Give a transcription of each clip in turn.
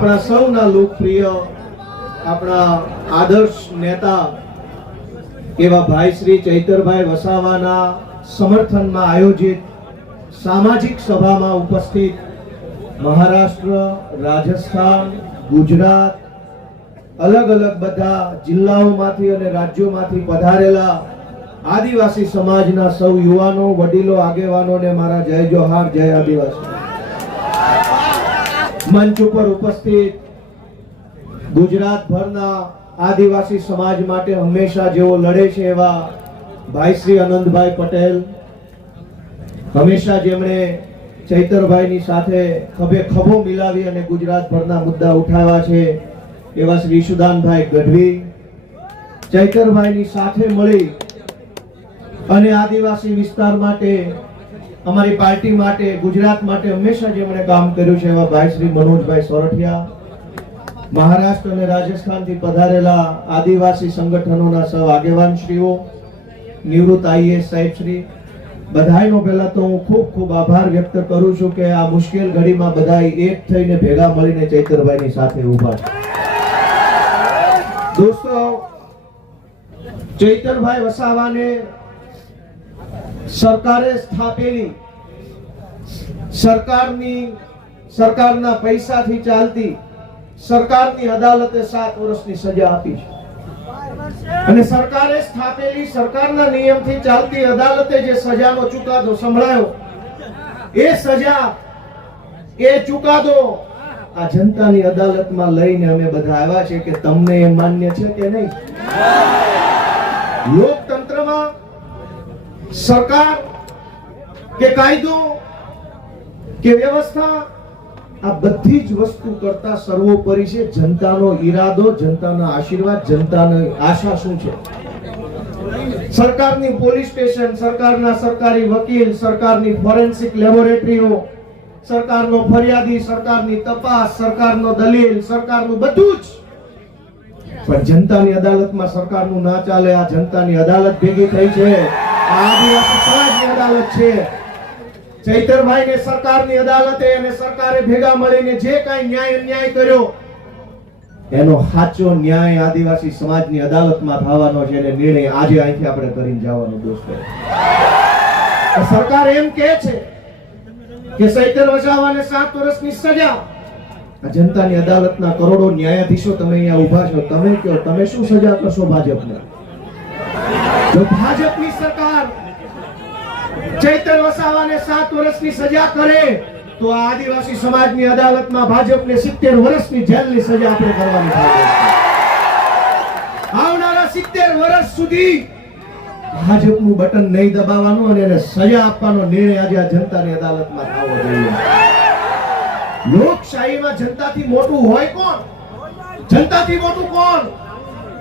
આપણા સૌના લોકપ્રિય આપણા આદર્શ નેતા એવા ભાઈ શ્રી ચૈતરભાઈ વસાવાના સમર્થનમાં આયોજિત સામાજિક સભામાં ઉપસ્થિત મહારાષ્ટ્ર, રાજસ્થાન, ગુજરાત, અલગ અલગ બધા જિલ્લાઓમાંથી અને રાજ્યોમાંથી પધારેલા આદિવાસી સમાજના સૌ યુવાનો, વડીલો, આગેવાનોને મારા જય જોહાર, જય આદિવાસી. મંચ ઉપર ઉપસ્થિત ગુજરાતભરના આદિવાસી સમાજ માટે હંમેશા જેઓ લડે છે એવા ભાઈ શ્રી આનંદભાઈ પટેલ, હંમેશા જેમણે ચૈતરભાઈની સાથે ખભે ખભો મિલાવી અને ગુજરાતભરના મુદ્દા ઉઠાવ્યા છે એવા શ્રી ઈશુદાનભાઈ ગઢવી, ચૈતરભાઈની સાથે મળી અને આદિવાસી વિસ્તાર માટે, અમારી પાર્ટી માટે, ગુજરાત માટે હંમેશા જેમણે કામ કર્યું છે એવા ભાઈ શ્રી મનોજભાઈ સોરઠિયા, મહારાષ્ટ્ર અને રાજસ્થાનથી પધારેલા આદિવાસી સંગઠનોના સૌ આગેવાનશ્રીઓ, નિવૃત્ત આઈએએસ સાહેબશ્રી, બધાયનો પહેલા તો હું ખૂબ ખૂબ આભાર વ્યક્ત કરું છું કે આ મુશ્કેલ ઘડીમાં બધાય એક થઈને ભેગા મળીને ચૈતરભાઈની સાથે ઊભા છે. દોસ્તો, ચૈતરભાઈ વસાવાને સરકારે સ્થાપેલી સરકારના પૈસાથી ચાલતી સરકારની અદાલતે 7 વર્ષની સજા આપી છે અને સરકારે સ્થાપેલી સરકારના નિયમથી ચાલતી અદાલતે જે સજાનો ચુકાદો સંભળાયો, એ સજા, એ ચુકાદો આ જનતાની અદાલતમાં લઈને અમે બધા આવ્યા છે કે તમને એ માન્ય છે કે નહીં. લોકતંત્રમાં સરકાર કે કાયદો કે વ્યવસ્થા આ બધી જ વસ્તુ કરતા સર્વોપરી છે જનતાનો ઈરાદો, જનતાના આશીર્વાદ, જનતાની આશા શું છે. સરકારની પોલીસ સ્ટેશન, સરકારના સરકારી વકીલ, સરકારની ફોરેન્સિક લેબોરેટરીઓ, સરકારનો ફરિયાદી, સરકારની તપાસ, સરકારનો દલીલ, સરકારનું બધું જ, પણ જનતાની અદાલતમાં સરકારનું ના ચાલે. આ જનતાની અદાલત ભેગી થઈ છે, આદિવાસી સમાજની અદાલત છે. ચૈતરભાઈને સરકારની અદાલતે અને સરકારે ભેગા મળીને જે કાંઈ ન્યાય અન્યાય કર્યો એનો સાચો ન્યાય આદિવાસી સમાજની અદાલતમાં થવાનો છે અને નિર્ણય આજે અહીંથી આપણે કરીને જવાનો. દોસ્તો, સરકાર એમ કહે છે કે ચૈતર વસાવાને 7 વર્ષની સજા. આ જનતાની અદાલતના કરોડો ન્યાયાધીશો તમે અહીંયા ઊભા છો, તમે કહો તમે શું સજા કરશો ભાજપને? જો ભાજપની સરકાર ચૈતર વસાવાને 7 વર્ષની સજા કરે તો આ આદિવાસી સમાજની અદાલતમાં ભાજપને 70 વર્ષની જેલની સજા આપણે કરવાની થાય. આવનારા 70 વર્ષ સુધી ભાજપનું બટન નહીં દબાવવાનું અને એને સજા આપવાનો નિર્ણય આજે આ જનતાની અદાલતમાં થવો જોઈએ. લોકશાહીમાં જનતાથી મોટું હોય કોણ? જનતાથી મોટું કોણ?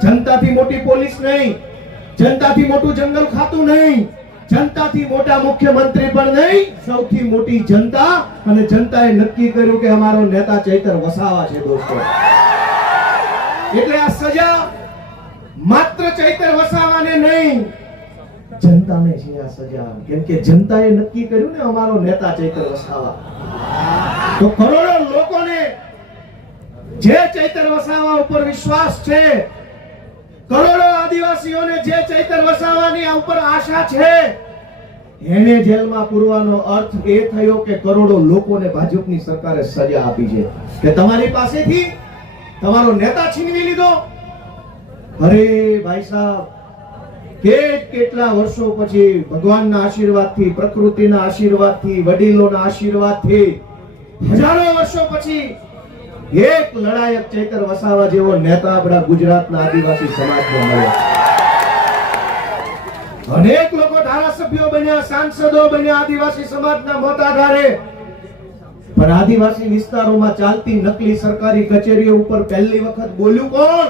જનતાથી મોટી પોલીસ નહીં, જનતાથી મોટું જંગલ ખાતું નહીં, જનતાથી મોટા મુખ્યમંત્રી પણ નહીં, સૌથી મોટી જનતા. અને જનતાએ નક્કી કર્યું કે અમારો નેતા ચૈતર વસાવા છે. દોસ્તો, એટલે આ સજા માત્ર ચૈતર વસાવાને નહીં, જનતાને છે આ સજા. કેમ કે જનતાએ નક્કી કર્યું ને અમારો નેતા ચૈતર વસાવા. તો કરોડો લોકોને જે ચૈતર વસાવા ઉપર વિશ્વાસ છે, કરોડો આદિવાસીઓને જે ચૈતર વસાવાની ઉપર આશા છે, એને જેલમાં પૂરવાનો અર્થ એ થયો કે કરોડો લોકોને ભાજપની સરકારે સજા આપી છે કે તમારી પાસેથી તમારો નેતા છીનવી લીધો. અરે ભાઈ સાહેબ, કેટલા વર્ષો પછી ભગવાનના આશીર્વાદથી, પ્રકૃતિના આશીર્વાદથી, વડીલોના આશીર્વાદથી, હજારો વર્ષો પછી એક લડાયક ચૈતર વસાવા જેવો નેતા આપણા ગુજરાતના આદિવાસી સમાજને મળ્યો. અનેક લોકો ધારાસભ્યો બન્યા, સાંસદો બન્યા આદિવાસી સમાજના મત આધારે, પણ આદિવાસી વિસ્તારોમાં ચાલતી નકલી સરકારી કચેરીઓ ઉપર પહેલી વખત બોલ્યું કોણ?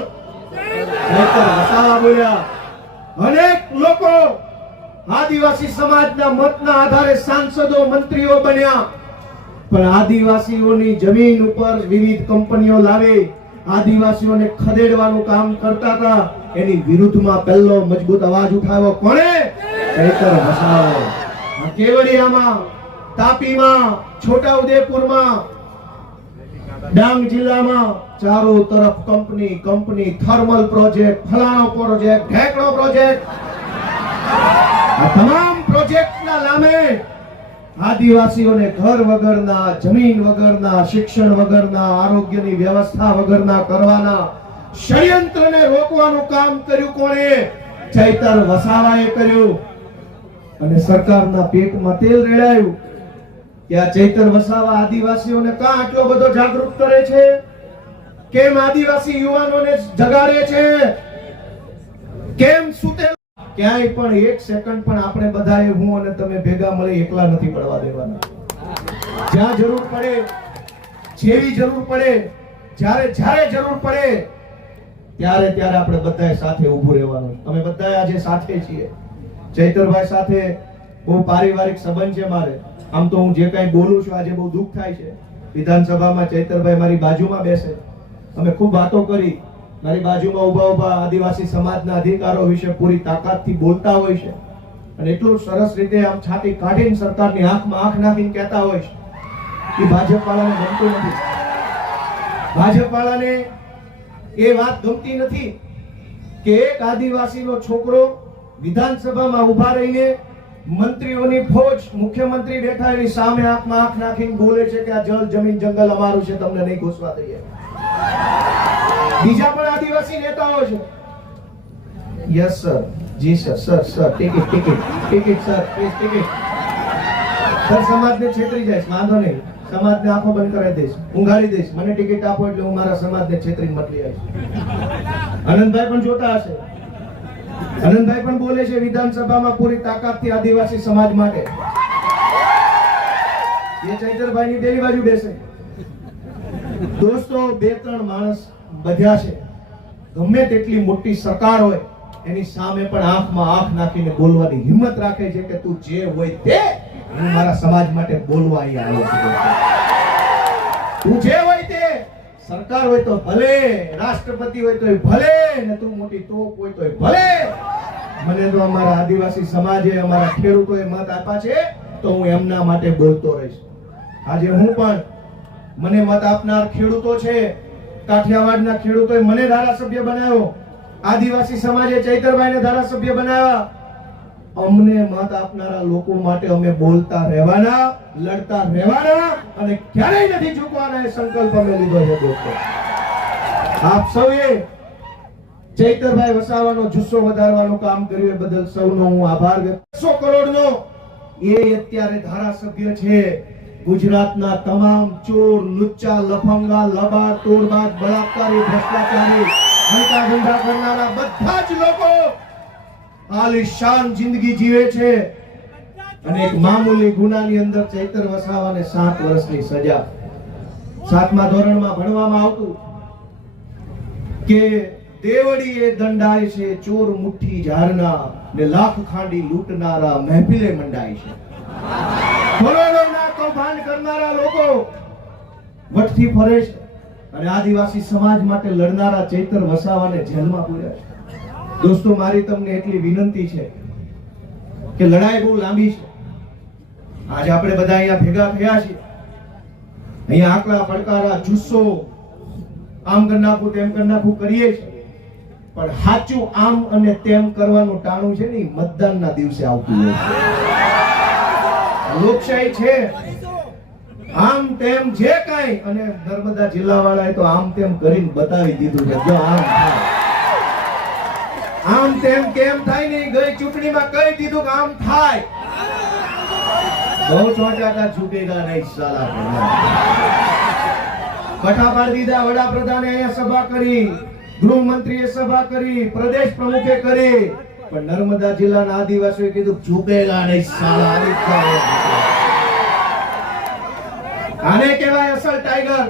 ચૈતર વસાવા બોલ્યા. અનેક લોકો આદિવાસી સમાજના મતના આધારે સાંસદો, મંત્રીઓ બન્યા, પણ આદિવાસીઓની જમીન ઉપર વિવિધ કંપનીઓ લાવી આદિવાસીઓને ખદેડવાનું કામ કરતા હતા. એની વિરુદ્ધમાં પહેલો મજબૂત અવાજ ઉઠાવ્યો કોણે? ચૈતર વસાવા. કેવડિયામાં, તાપીમાં, છોટાઉદેપુરમાં ડાંગ જિલ્લામાં ચારો તરફ કંપની કંપની, થર્મલ પ્રોજેક્ટ, ફલાણો પ્રોજેક્ટ, ઢેકણો પ્રોજેક્ટ, આ તમામ પ્રોજેક્ટના નામે આદિવાસીઓને ઘર વગરના, જમીન વગરના, શિક્ષણ વગરના, આરોગ્યની વ્યવસ્થા વગરના કરવાના ષડયંત્રને રોકવાનું કામ કર્યું કોણે? ચૈતર વસાવાએ કર્યું. અને સરકારના પેટમાં તેલ રેડાયું કે આ ચૈતર વસાવા આદિવાસીઓને કાં આટલો બધો જાગૃત કરે છે? કેમ આદિવાસી યુવાનોને જગાડે છે? કેમ સુતેલા? ક્યાંય પણ એક સેકન્ડ પણ આપણે બધાએ, હું અને તમે ભેગા મળી એકલા નથી પડવા દેવાના. જ્યાં જરૂર પડે, જેવી જરૂર પડે, જ્યારે જરૂર પડે ત્યારે આપણે બધાએ સાથે ઊભું રહેવાનું. અમે બધાએ આજે સાથે છીએ. ચૈતરભાઈ સાથે બહુ પારિવારિક સંબંધ છે મારે. આમ તો હું જે કંઈ બોલું છું આજે બહુ દુઃખ થાય છે. વિધાનસભામાં ચૈતરભાઈ મારી બાજુમાં બેસે, અમે ખૂબ વાતો કરી, મારી બાજુમાં ઊભા આદિવાસી સમાજના અધિકારો વિશે પૂરી તાકાતથી બોલતા હોય છે અને એટલું સરસ રીતે આમ છાતી કાઢીને સરકારની આંખમાં આંખ નાખીને કહેતા હોય છે કે ભાજપ વાળાને ગમતું નથી. ભાજપ વાળાને એ વાત ગમતી નથી કે એક આદિવાસીનો છોકરો વિધાનસભામાં ઊભા રહીને મંત્રીઓની ફોજ, મુખ્યમંત્રી બેઠા એની સામે આંખમાં આંખ નાખીને બોલે છે કે આ જળ જમીન જંગલ અમારું છે, તમને નહીં ઘૂસવા દઈએ. બીજા પણ આદિવાસી નેતાઓ છે. Yes sir, ji sir, sir ticket sir, please ticket sir. સમાજને છેતરી જાય, વાંધો નહીં, સમાજને આંખો બંધ કરાવી દઈશ, ઊંઘાડી દઈશ. મને ટિકિટ આપો એટલે હું મારા સમાજને છેતરીને મટલી આવીશ. આનંદભાઈ પણ જોતા હશે, આનંદભાઈ પણ બોલે છે વિધાનસભામાં પૂરી તાકાતથી આદિવાસી સમાજ માટે. એ ચૈતરભાઈની પેલી બાજુ બેસે. દોસ્તો, બે ત્રણ માણસ બધ્યા છે. ગમે તેટલી મોટી સરકાર હોય એની સામે પણ આંખમાં આંખ નાખીને બોલવાની હિંમત રાખે છે કે તું જે હોય તે, હું મારા સમાજ માટે બોલવા આવ્યો છું. તું જે હોય તે, સરકાર હોય તો ભલે, રાષ્ટ્રપતિ હોય તો ભલે, ને તું મોટી તોપ હોય તો ભલે. મને તો અમારા આદિવાસી સમાજે, અમારા ખેડૂતોએ મત આપ્યા છે તો હું એમના માટે બોલતો રહીશ. આજે હું પણ, મને મત આપનાર ખેડૂતો છે, કાઠિયાવાડના ખેડૂતોએ મને ધારાસભ્ય બનાવ્યો, આદિવાસી સમાજે ચૈતરભાઈને ધારાસભ્ય બનાવ્યા. અમને મત આપનારા લોકો માટે અમે બોલતા રહેવાના, લડતા રહેવાના અને ક્યારેય નથી ઝૂકવાના. એ સંકલ્પ અમે લીધો છે દોસ્તો. આપ સૌએ ચૈતરભાઈ વસાવાનો જુસ્સો વધારવાનું કામ કર્યું એ બદલ સૌનો હું આભાર વ્યક્ત. 100 કરોડનો એ અત્યારે ધારાસભ્ય છે. ગુજરાતના તમામ ચોર, લુચ્ચા, લફંગા, લબાડ, તોડબાજ, બળાત્કારી, ભ્રષ્ટાચારી, હંતા ધંધા કરનારા બધા જ લોકો આલિશાન જિંદગી જીવે છે. અને એક મામૂલી ગુનાની અંદર ચૈતર વસાવાને 7 વર્ષની સજા. 7મા ધોરણમાં ભણવામાં આવતું કે દેવડી એ દંડાય છે, ચોર મુઠ્ઠી ઝારના, ને લાખ ખાંડી લૂંટનારા મહેફિલે મંડાય છે. કરોડોના કૌભાંડ કરનારા લોકો વટથી ફરે છે અને આદિવાસી સમાજ માટે લડનારા ચૈતર વસાવાને જેલમાં પૂર્યા છે. દોસ્તો, મારી તમને એટલી વિનંતી છે કે લડાઈ બહુ લાંબી છે. આજે આપણે બધા અહીંયા ભેગા થયા છીએ, અહીંયા આકલા પડકારા, જુસ્સો, આમ કરી નાખું તેમ કરી નાખું કરીએ છીએ, પણ સાચું આમ અને તેમ કરવાનું ટાણું છે ને મતદાનના દિવસે આવતું હોય છે. લોકશાહી છે, આમ તેમ જે કાંઈ, અને નર્મદા જિલ્લા વાળાએ તો આમ તેમ કરીને બતાવી દીધું છે. જો આમ તેમ કેમ થાય નહીં, ગઈ ચૂંટણીમાં કહી દીધું કે આમ થાય. બહુ ચોટાટા ઝૂકેગા નહીં સાલા. કઠા પાડી દીધા. વડાપ્રધાને અહીંયા સભા કરી, ગૃહમંત્રીએ સભા કરી, પ્રદેશ પ્રમુખે કરી, પણ નર્મદા જિલ્લાના આદિવાસીઓએ કીધું ઝૂકેગા નહીં સાલા. આને કહેવાય અસલ ટાઈગર.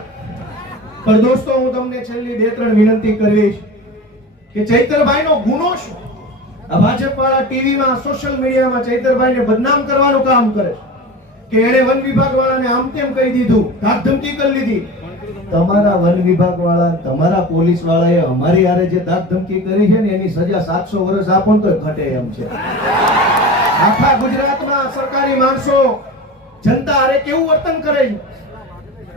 પણ દોસ્તો, હું તમને છેલ્લી 2-3 વિનંતી કરીશ કે ચૈતરભાઈનો ગુનો શું? આ ભાજપ વાળા ટીવીમાં, સોશિયલ મીડિયામાં ચૈતરભાઈને બદનામ કરવાનું કામ કરે કે એને વન વિભાગ વાળાને આમ તેમ કહી દીધું, ધાક ધમકી કરી લીધી. તમારા વન વિભાગ વાળા, તમારા પોલીસ વાળાએ અમારી હારે જે ધાક ધમકી કરી છે ને એની સજા 700 વર્ષ આપો તો ઘટે એમ છે. આખા ગુજરાતમાં સરકારી માણસો જનતા હારે કેવું વર્તન કરે છે.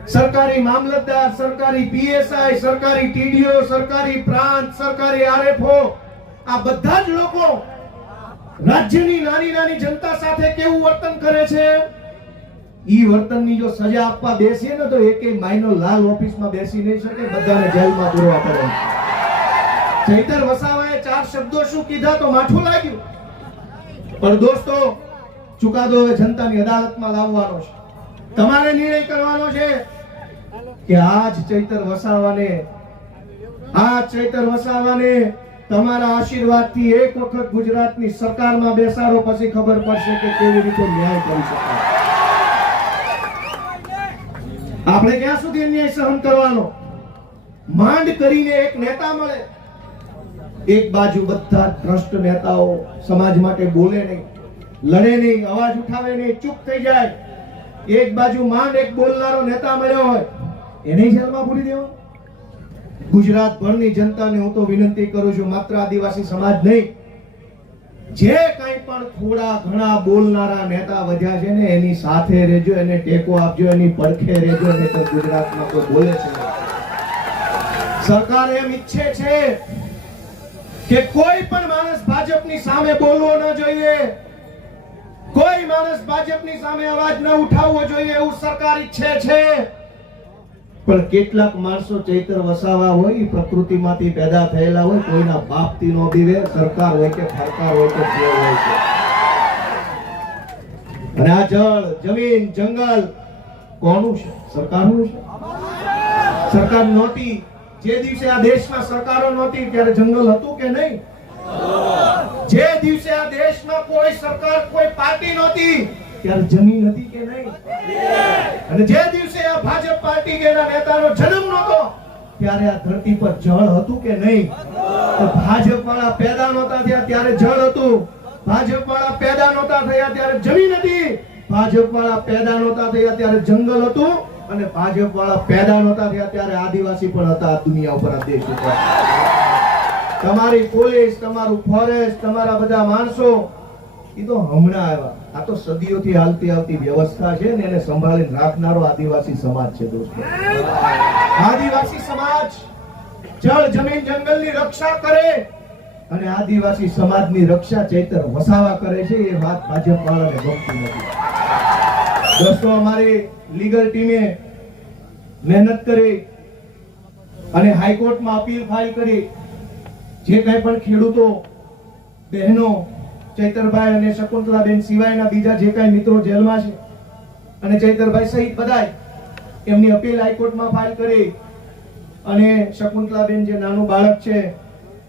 સરકારી મામલતદાર, સરકારી પીએસઆઈ, સરકારી ટીડીઓ, સરકારી પ્રાંત, સરકારી આરએફઓ, આ બધા જ લોકો રાજ્યની નાની નાની જનતા સાથે કેવું વર્તન કરે છે? ઈ વર્તનની જો સજા આપવા બેસીએ ને તો એકેય માયનો લાલ ઓફિસમાં બેસી નહીં શકે, બધાને જેલમાં પૂરવા પડે. ચૈતર વસાવાએ 4 શબ્દો શું કીધા તો માઠું લાગ્યું. પણ દોસ્તો, ચુકાદો હવે જનતાની અદાલતમાં લાવવાનો છે. તમારે નિર્ણય કરવાનો છે કે આજ ચૈતર વસાવાને તમારા આશીર્વાદથી એક વખત ગુજરાતની સરકારમાં બેસાડો, પછી ખબર પડશે કે કેવી રીતે ન્યાય કરી શકાય. આપણે ક્યાં સુધી અન્યાય સહન કરવાનો? માંડ કરીને એક નેતા મળે, એક બાજુ બધા ભ્રષ્ટ નેતાઓ સમાજ માટે બોલે નહીં, લડે નહીં, અવાજ ઉઠાવે નહીં, ચૂપ થઈ જાય. એક બાજુ માંડ એક બોલનારો નેતા મળ્યો હોય, એને જેલમાં પૂરી દેવો. ગુજરાત ભરની જનતાને હું તો વિનંતી કરું છું, માત્ર આદિવાસી સમાજ નહીં, જે કંઈ પણ થોડા ઘણા બોલનારા નેતા વધ્યા છે ને એની સાથે રહેજો, એને ટેકો આપજો, એની પડખે રહેજો. ને તો ગુજરાતમાં કોઈ બોલે છે. સરકાર એમ ઈચ્છે છે કે કોઈ પણ માણસ ભાજપની સામે બોલવો ન જોઈએ, કોઈ માણસ ભાજપની સામે અવાજ ન ઉઠાવવો જોઈએ, એવું સરકાર ઈચ્છે છે. પણ કેટલાક માણસો ચૈતર વસાવા હોય, પ્રકૃતિમાંથી પેદા થયેલા હોય, કોઈના બાપથી નો બીવે, સરકાર હોય કે સરકાર હોય કે જે હોય છે. અને આ જળ, જમીન, જંગલ કોનું છે? સરકારનું છે. સરકાર નહોતી, જે દિવસે આ દેશમાં સરકારો નહોતી ત્યારે જંગલ હતું કે નહીં? જે દિવસે આ દેશમાં કોઈ સરકાર, કોઈ પાર્ટી નહોતી ત્યારે જમીન હતી કે નહીં? અને જે દિવસે આ ભાજપ પાર્ટી કે એના નેતાનો જન્મ નહોતો ત્યારે આ ધરતી પર જળ હતું કે નહીં? તો ભાજપ વાળા પેદા નહોતા થયા ત્યારે જળ હતું, ભાજપ વાળા પેદા નહોતા થયા ત્યારે જમીન હતી, ભાજપ વાળા પેદા નહોતા થયા ત્યારે જંગલ હતું, અને ભાજપ વાળા પેદા નહોતા થયા ત્યારે આદિવાસી પણ હતા દુનિયા ઉપર, આ દેશ ઉપર. તમારી પોલીસ, તમારું ફોરેસ્ટ, તમારા બધા માણસો એ તો હમણાં આવ્યા. આ તો સદીઓથી હાલતી આવતી વ્યવસ્થા છે ને એને સંભાળીને રાખનારો આદિવાસી સમાજ છે દોસ્તો. આદિવાસી સમાજ જળ, જમીન, જંગલની રક્ષા કરે અને આદિવાસી સમાજની રક્ષા ચૈતર વસાવા કરે છે. એ વાત ભાજપ વાળાને ગમતી નથી. દોસ્તો, અમારી લીગલ ટીમે મહેનત કરી અને હાઈકોર્ટમાં અપીલ ફાઇલ કરી. જે કંઈ પણ ખેડૂતો, બહેનો, ચૈતરભાઈ અને શકુંતલાબેન સિવાયના બીજા જે કાંઈ મિત્રો જેલમાં છે અને ચૈતરભાઈ સહિત બધાય એમની અપીલ હાઈકોર્ટમાં ફાઇલ કરી અને શકુંતલાબેન જે નાનું બાળક છે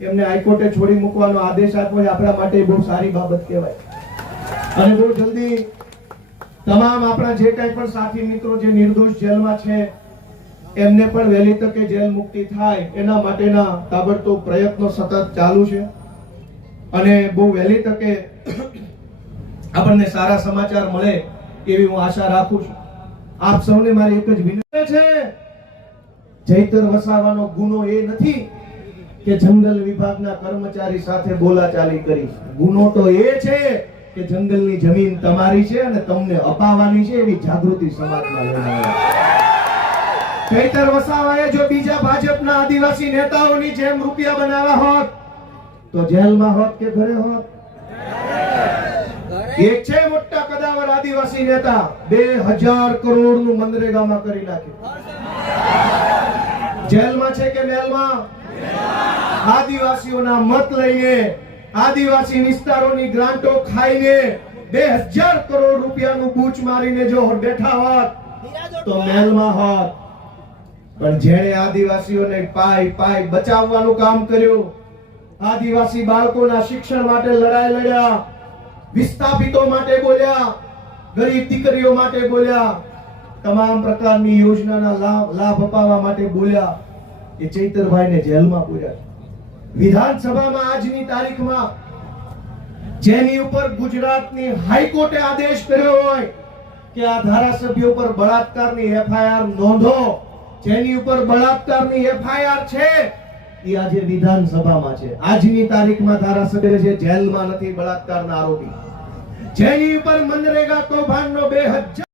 એમને હાઈકોર્ટે છોડી મૂકવાનો આદેશ આપ્યો છે. આપણા માટે બહુ સારી બાબત કહેવાય. અને બહુ જલ્દી તમામ આપણા જે કાંઈ પણ સાથી મિત્રો જે નિર્દોષ જેલમાં છે એમને પણ વહેલી તકે જેલ મુક્તિ થાય એના માટેના તાબડતોબ પ્રયત્નો સતત ચાલુ છે. અને બહુ વહેલી તકે આપણને સારા સમાચાર મળે એવી હું આશા રાખું છું. આપ સૌને મારી એક જ વિનંતી છે, ચૈતર વસાવાનો ગુનો એ નથી કે જંગલ વિભાગના કર્મચારી સાથે બોલાચાલી કરી. ગુનો તો એ છે કે જંગલની જમીન તમારી છે અને તમને અપાવવાની છે એવી જાગૃતિ સમાજમાં લેવાની. ચૈતર વસાવાએ જો બીજા ભાજપના આદિવાસી નેતાઓની જેમ રૂપિયા બનાવ્યા હોત તો જેલમાં હોત કે ઘરે હોત? એક છે મોટા કદાવર આદિવાસી નેતા, 2000 કરોડનું મનરેગામાં કરી નાખ્યું. જેલમાં છે કે મેલમાં? આદિવાસીઓના મત લઈને, આદિવાસી વિસ્તારોની ગ્રાન્ટો ખાઈને 2000 કરોડ રૂપિયાનું બૂચ મારીને જો બેઠા હોત તો મેલમાં હોત. પણ જેણે આદિવાસીઓને પાય બચાવવાનું કામ કર્યું, આદિવાસી બાળકોના શિક્ષણ માટે લડાઈ લડ્યા, વિસ્થાપિતો માટે બોલ્યા, ગરીબ દીકરીઓ માટે બોલ્યા, તમામ પ્રકારની યોજનાના લાભ અપાવવા માટે બોલ્યા, એ ચૈતરભાઈને જેલમાં પૂર્યા. વિધાનસભામાં આજની તારીખમાં જેની ઉપર ગુજરાતની હાઈકોર્ટે આદેશ કર્યો હોય કે આ ધારાસભ્યો પર બળાત્કારની એફઆઈઆર નોંધો, જેની ઉપર બળાત્કારની એફઆઈઆર છે એ આજે વિધાનસભામાં છે. આજની તારીખમાં ધારાસભ્ય છે જેલમાં નથી બળાત્કારના આરોપી. જેની ઉપર મનરેગા કૌભાંડનો 2000